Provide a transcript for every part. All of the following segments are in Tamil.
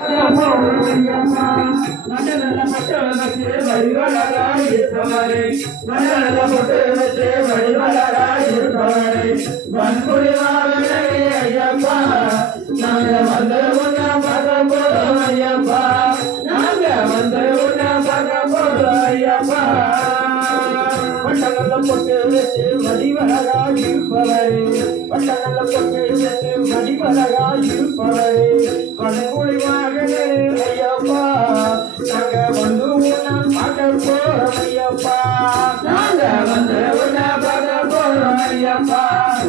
பொட்டு வச்சு வடிவழகா இருப்பவரே வட்டநல்ல பொட்டு வச்சு வடிவழகா இருப்பவரே வடமொழி மகனே ஐயப்பா நாங்க வந்து உன்னை பார்க்க போறோம் ஐயப்பா நாங்க வந்து உன்னை பார்க்க போறோம் ஐயப்பா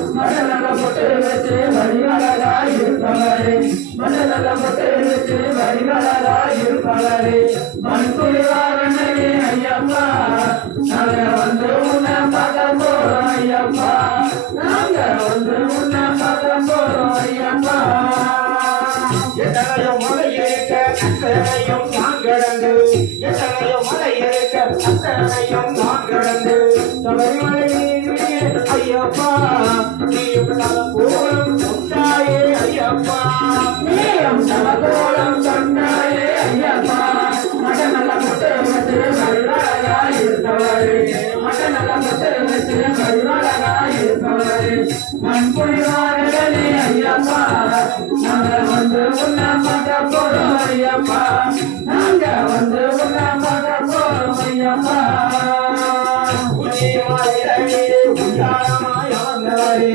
வட்டநல்ல பொட்டு வச்சு வடிவழகா இருப்பவரே வட்டநல்ல பொட்டு வச்சு வடிவழகா இருப்பவரே வடமொழி மகனே ஐயப்பா நாங்க வந்து உன்னை பார்க்க போறோம் ஐயப்பா நாங்க வந்து உன்னை பார்க்க போறோம் ஐயப்பா எத்தனையோ மலை இருக்க அத்தனையும் நான் கடந்து எத்தனையோ மலை இருக்க அத்தனையும் நான் கடந்து சபரிமலை ஐயப்பா நீயும் சமகோலம் சொன்னாயே ஐயப்பா நீயும் சமகோலம் சொன்னாயே ஐயப்பா மட நல்ல முட்டை வச்சு வழிவழகா இருந்தவரே மட நல்ல முட்டை வச்சு வழிவழகா இருந்தவரே மண்புரிவாரே ஐயப்பா நாங்க வந்து உன்னை பார்க்க போறோம் ஐயப்பா நாங்க வந்து உன்னை பார்க்க போறோம் ஐயப்பா உயாரமாய் அமர்ந்தவரே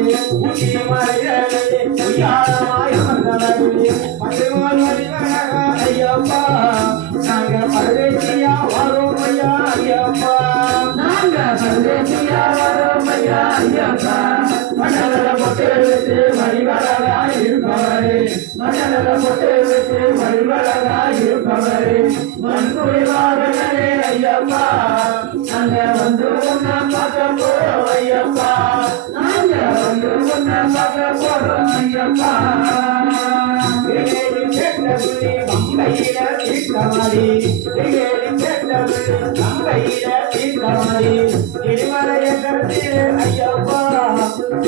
உயாரமாய் அமர்ந்தவரே மதுவால் வழிவழகா ஐயப்பா நாங்க பரதேசியா வரோம் ஐயா ஐயப்பா நாங்க பரதேசியா வரோம் ஐயா ஐயப்பா மண்டல பொட்டு வச்சு வழிவழகா இருப்பவரே மண்டல பொட்டு வச்சு வழிவழகா இருப்பவரே மண்புரிவாரே ஐயப்பா நாங்க வந்து உன்னை பார்க்க போறோம் ஐயப்பா நாங்க வந்து உன்னை பார்க்க போறோம் ஐயப்பா மங்கையில தீர்த்தமாடி மங்கையில தீர்த்தமாடி திருமலைய கருத்திலே ஐயப்பா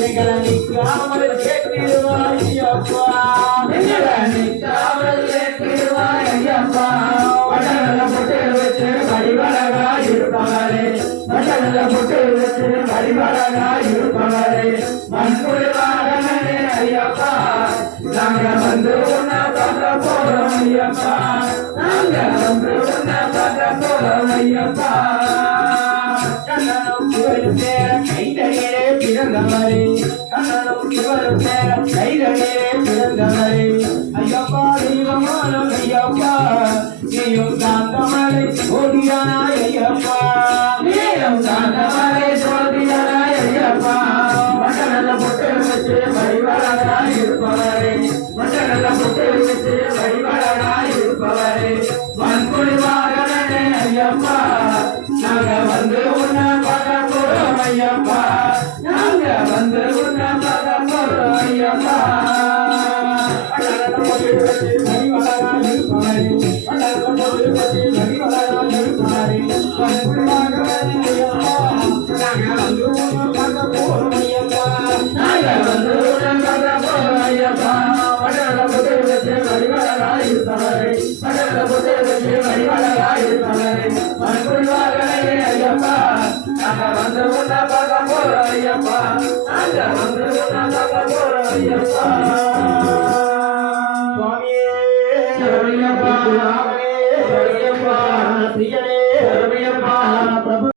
எங்களை நிற்காமல் கேட்டிருவாய் ஐயப்பா எங்களை நிற்காமல் கேட்டிருவாய் ஐயப்பா வடநல்ல பொட்டு வச்சு வடிவழகா இருப்பவரே வடநல்ல பொட்டு வச்சு வடிவழகா இருப்பவரே மண்புரிவாரே ஐயப்பா நாங்க வந்து உன்னை பார்க்க போறோம் ஐயப்பா நாங்க வந்து உன்னை பார்க்க போறோம் ஐயப்பா கண்ணனும் சிவரும் சேர கைதடியிலே பிறந்தவரே கண்ணனும் சிவரும் சேர கைதடியிலே பிறந்தவரே ஐயப்பா தெய்வமான ஐயப்பா நீயும் சாந்தமலை ஓடியானாய் ஐயப்பா நீயும் சாந்தமலை சோதியானாய் ஐயப்பா வட்டநல்ல பொட்டு வச்சு வழிவழகா இருப்பவரே வட்டநல்ல பொட்டு வச்சு வழிவழகா இருப்பவரே மண்புரிவாரே ஐயப்பா நாங்க வந்து உன்னை பார்க்க போறோம் ஐயப்பா நாங்க வந்து உன்னை பார்க்க போறோம் ஐயப்பா வழிவழகா இருப்பவரே வட்டநல்ல பொட்டு வச்சு வழிவழகா இருப்பவரே மண்புரிவாரே ஐயப்பா நாங்க வந்து உன்னை பார்க்க போறோம் ஐயப்பா நாங்க வந்து உன்னை பார்க்க போறோம் ஐயப்பா வட்டநல்ல பொட்டு வச்சு வழிவழகா இருப்பவரே வட்டநல்ல பொட்டு வச்சு வழிவழகா இருப்பவரே மண்புரிவாரே ஐயப்பா நாங்க வந்து உன்னை பார்க்க போறோம் ஐயப்பா நாங்க வந்து உன்னை பார்க்க போறோம் ஐயப்பா சுவாமியே சரணியப்பா ராமனே சரணியப்பா பிரியனே சரணியப்பா பிரபு